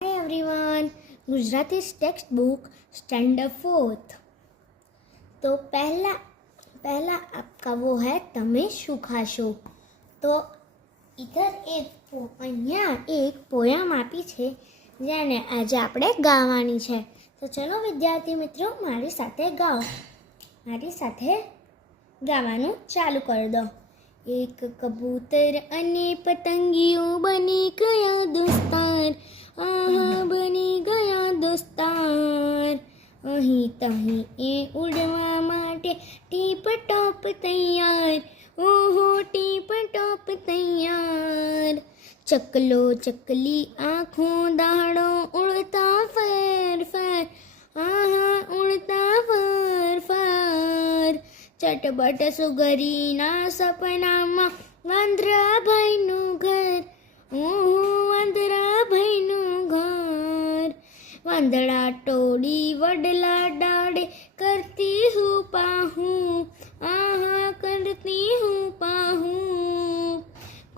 Hi everyone, Gujarati text book standard fourth. तो पहला पहला आपका वो है तमे शू खाशो। तो इधर एक पोयम आपी छे जेने आज आपणे गावानी छे। तो चलो विद्यार्थी मित्रों, मारी साथे गाओ, मारी साथे गावानुं चालू कर दो। एक कबूतर अने पतंगियों बनी गया दोस्तार, आहा बनी गया दोस्तार। અહીં તહીં એ ઉડવા માટે ટીપ ટોપ તૈયાર, ઓહો ટીપ ટોપ તૈયાર। ચકલો ચકલી આંખો દાડો ઉડતા ફર ફર, આહા ઉડતા ફર ફર। ચટપટ સુગરીના સપનામાં વાંદરાભાઈનું ઘર, ઓહો વાંદરાભાઈનું ઘર। વાંદળા ટોળી વડલા ડાળે કરતી હું પાહું, આહા કરતી હું પાહું।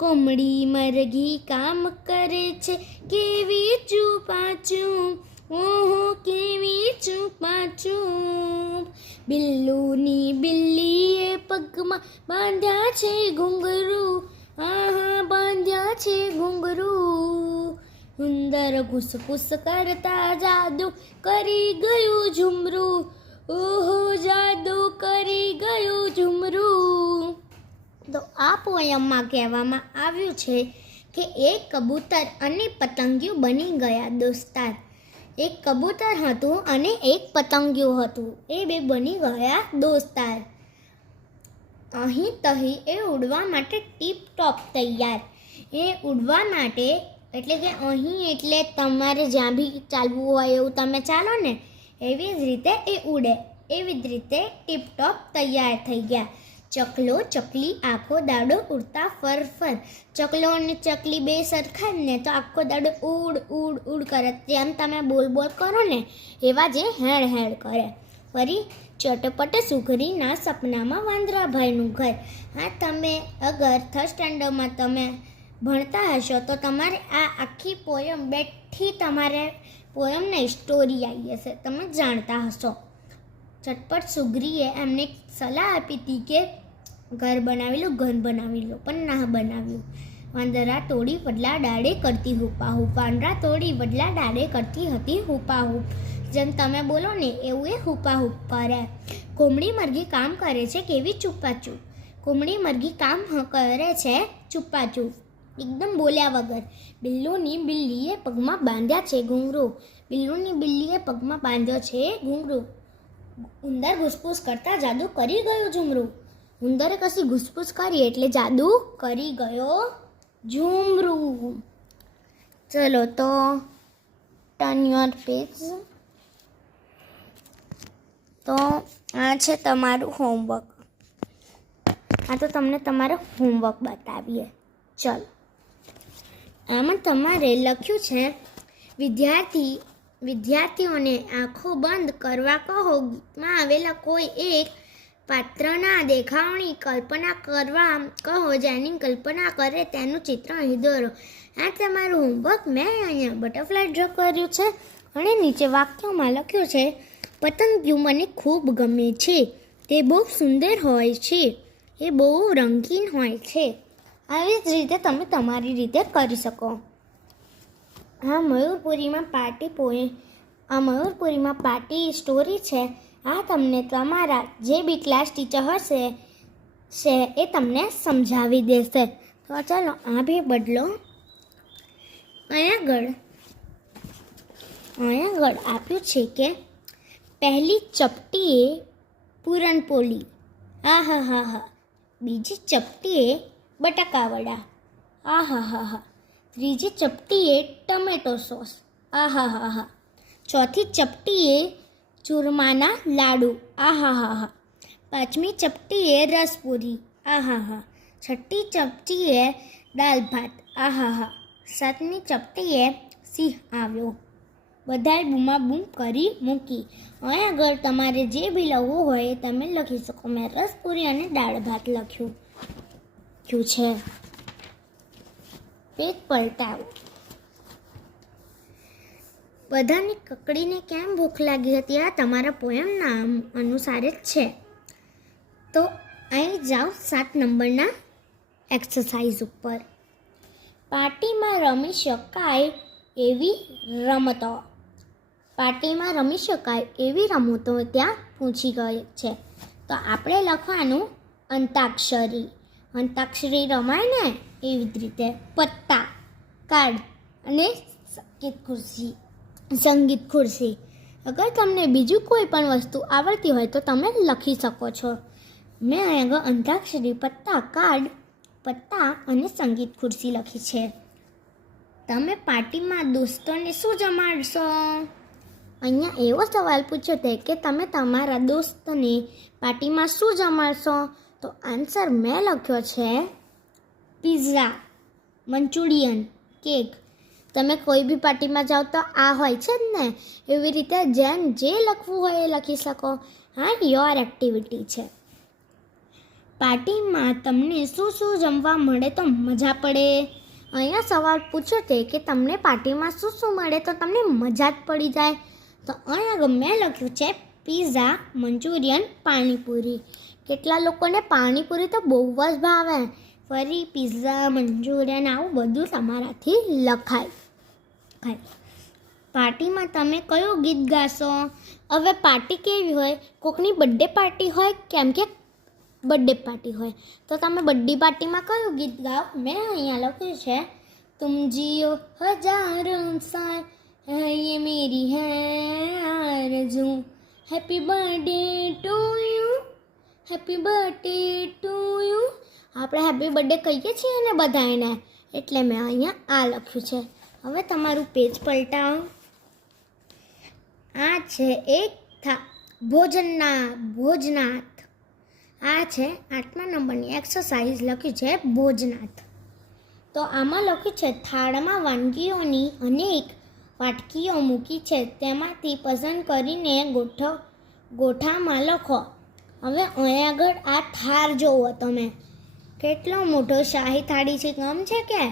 કોમડી મરઘી કામ કરે છે કેવી ચૂપાચું, ઓહો કેવી ચૂપાચું। બિલ્લુની બિલ્લીએ પગમાં બાંધ્યા છે ઘૂંઘરું, આહા બાંધ્યા છે ઘૂંઘરું। ઉંદર ઘૂસપૂસ કરતા જાદુ કરી ગયું ઝુમરું, ઓહો જાદુ કરી ગયું ઝુમરું। તો આ પોયમમાં કહેવામાં આવ્યું છે કે એક કબૂતર અને પતંગિયું બની ગયા દોસ્તાર। એક કબૂતર હતું અને એક પતંગિયું હતું, એ બે બની ગયા દોસ્તાર। અહીં તહીં એ ઉડવા માટે ટીપ ટોપ તૈયાર। એ ઉડવા માટે એટલે કે અહીં એટલે તમારે જ્યાં બી ચાલવું હોય એવું તમે ચાલો ને, એવી જ રીતે એ ઉડે, એવી જ રીતે ટીપ ટોપ તૈયાર થઈ ગયા। ચકલો ચકલી આખો દાડો ઉડતા ફર ફર। ચકલો અને ચકલી બે સરખા જ ને, તો આખો દાડો ઉડ ઉડ ઉડ કરે, જેમ તમે બોલ બોલ કરો ને એવા જે હેડ હેડ કરે। ફરી ચટપટ સુઘરીના સપનામાં વાંદરાભાઈનું ઘર। હા, તમે અગર થર્ડ સ્ટેન્ડર્ડમાં તમે ભણતા હશો તો તમારે આ આખી પોયમ બેઠી તમારે પોયમની સ્ટોરી આવી હશે, તમે જાણતા હશો। ચટપટ સુગરીએ એમને સલાહ આપી હતી કે ઘર બનાવી લો, ઘર બનાવી લો, પણ ના બનાવ્યું। વાંદરા ટોળી વડલા ડાળે કરતી હુપાહુપ, વાંદરા ટોળી વડલા ડાળે કરતી હતી હુપાહુપ, જેમ તમે બોલો ને એવું એ હુપાહુપ કરે। કોમડી મરઘી કામ કરે છે કેવી ચૂપાચૂપ, કોમડી મરઘી કામ કરે છે ચૂપાચૂપ, એકદમ બોલ્યા વગર। બિલ્લુની બિલ્લીએ પગમાં બાંધ્યા છે ઘૂંઘરું, બિલ્લુની બિલ્લીએ પગમાં બાંધ્યો છે ઘૂંઘરું। ઉંદર ઘૂસપૂસ કરતા જાદુ કરી ગયો ઝુમરું, ઉંદરે કશી ઘૂસપૂસ કરી એટલે જાદુ કરી ગયો ઝુમરું। ચલો તો ટર્ન યોર પેજ। તો આ છે તમારું હોમવર્ક, આ તો તમને તમારો હોમવર્ક બતાવીએ। ચલો, આમાં તમારે લખ્યું છે વિદ્યાર્થીઓને આંખો બંધ કરવા કહો, ગીતમાં આવેલા કોઈ એક પાત્રના દેખાવની કલ્પના કરવા કહો, જેની કલ્પના કરે તેનું ચિત્ર અહીં દોરો। આ તમારું હોમવર્ક મેં અહીંયા બટરફ્લાય ડ્રો કર્યું છે અને નીચે વાક્યોમાં લખ્યું છે પતંગિયું મને ખૂબ ગમે છે, તે બહુ સુંદર હોય છે, એ બહુ રંગીન હોય છે। આવી જ રીતે તમે તમારી રીતે કરી શકો। આ મયુરપુરીમાં પાર્ટી સ્ટોરી છે। આ તમને તમારા જે બી ક્લાસ ટીચર હશે એ તમને સમજાવી દેશે। તો ચાલો આ બી બદલો। અહીંયા આગળ આપ્યું છે કે પહેલી ચપટીએ પૂરણપોળી, આ હા હા હા। બીજી ચપટીએ બટાકાવડા, આ હા હા હા। ત્રીજી ચપટીએ ટમેટો સોસ, આ હા હા હા। ચોથી ચપટીએ ચૂરમાના લાડુ, આ હા હા હા। પાંચમી ચપટીએ રસપૂરી, આ હા હા। છઠ્ઠી ચપટીએ દાળ ભાત, આ હા હા। સાતમી ચપટીએ સિંહ આવ્યો, બધાએ બૂમાબૂમ કરી મૂકી। અહીં આગળ તમારે જે બી લખવું હોય એ તમે લખી શકો। મેં રસપૂરી અને દાળ ભાત લખ્યું છે। પેજ પલટાવો। બધાની કકડીને કેમ ભૂખ લાગી હતી આ તમારા પોયમના અનુસાર જ છે. તો અહીં જાઓ 7 નંબરના એક્સરસાઇઝ ઉપર. પાર્ટીમાં રમી શકાય એવી રમતો. પાર્ટીમાં રમી શકાય એવી રમતો ત્યાં પૂછી ગઈ છે. તો આપણે લખવાનું અંતાક્ષરી. અંતાક્ષરી રમાય ને એવી જ રીતે પત્તા, કાર્ડ અને સંગીત ખુરશી. અગર તમને બીજું કોઈ પણ વસ્તુ આવડતી હોય તો તમે લખી શકો છો. મેં આગળ અંતાક્ષરી, પત્તા, કાર્ડ, પત્તા અને સંગીત ખુરશી લખી છે. તમે પાર્ટીમાં દોસ્તોને શું જમાડશો? અહીંયા એવો સવાલ પૂછ્યો છે કે તમે તમારા દોસ્તને પાર્ટીમાં શું જમાડશો? તો આન્સર મેં લખ્યો છે પિઝા, મંચુરિયન, કેક. તમે કોઈ બી પાર્ટીમાં જાઓ તો આ હોય છે જ ને, એવી રીતે જેમ જે લખવું હોય એ લખી શકો. હા, યોર એક્ટિવિટી છે. પાર્ટીમાં તમને શું શું જમવા મળે તો મજા પડે? અહીંયા સવાલ પૂછ્યો છે કે તમને પાર્ટીમાં શું શું મળે તો તમને મજા જ પડી જાય. તો અહીંયા મેં લખ્યું છે પિઝા, મંચુરિયન, પાણીપુરી. કેટલા લોકોને પાણીપુરી તો બહુ જ ભાવે. ફરી પિઝા, મંચુરિયન આવું બધું તમારાથી લખાય. પાર્ટીમાં તમે કયું ગીત ગાશો? હવે પાર્ટી કેવી હોય? કોકની બર્થડે પાર્ટી હોય, કેમ કે બર્થડે પાર્ટી હોય તો તમે બર્થડે પાર્ટીમાં કયું ગીત ગાઓ? મેં અહીંયા લખ્યું છે તુમ જીઓ હજારોं साल है ये मेरी है आरज़ू, happy birthday to you, happy birthday to you. આપણે હેપી બર્થડે કહીએ છીએ ને બધાને, એટલે મેં અહીંયા આ લખ્યું છે. હવે તમારું પેજ પલટાવો. આ છે એક ભોજનાથ. આ છે 8મા નંબરની એક્સરસાઇઝ લખ્યું છે ભોજનાથ. તો આમાં લખ્યું છે થાળમાં વાનગીઓની અનેક વાટકીઓ મૂકી છે, તેમાંથી પસંદ કરીને ગોઠામાં લખો. હવે અહીં આગળ આ થાળ જોવો તમે, કેટલો મોટો શાહી થાળી છે. ગમ છે કે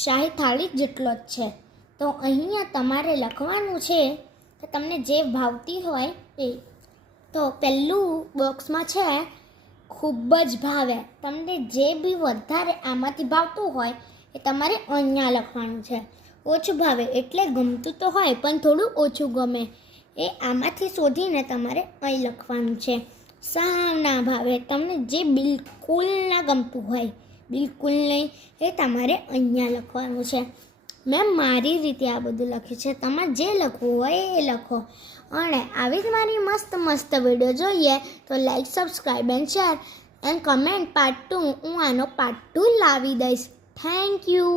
શાહી થાળી જેટલો જ છે. તો અહીંયા તમારે લખવાનું છે કે તમને જે ભાવતી હોય એ. તો પહેલું બોક્સમાં છે ખૂબ જ ભાવે. તમને જે બી વધારે આમાંથી ભાવતું હોય એ તમારે અહીંયા લખવાનું છે. ઓછું ભાવે એટલે ગમતું તો હોય પણ થોડું ઓછું ગમે એ આમાંથી શોધીને તમારે અહીં લખવાનું છે. સાવ ના ભાવે, તમને જે બિલકુલ ના ગમતું હોય, બિલકુલ નહીં, એ તમારે અહીંયા લખવાનું છે. મેં મારી રીતે આ બધું લખ્યું છે. તમારે જે લખવું હોય એ લખો. અને આવી જ મારી મસ્ત મસ્ત વિડીયો જોઈએ તો like, subscribe and share and comment part 2. હું આનો પાર્ટ 2 લાવી દઈશ. Thank you.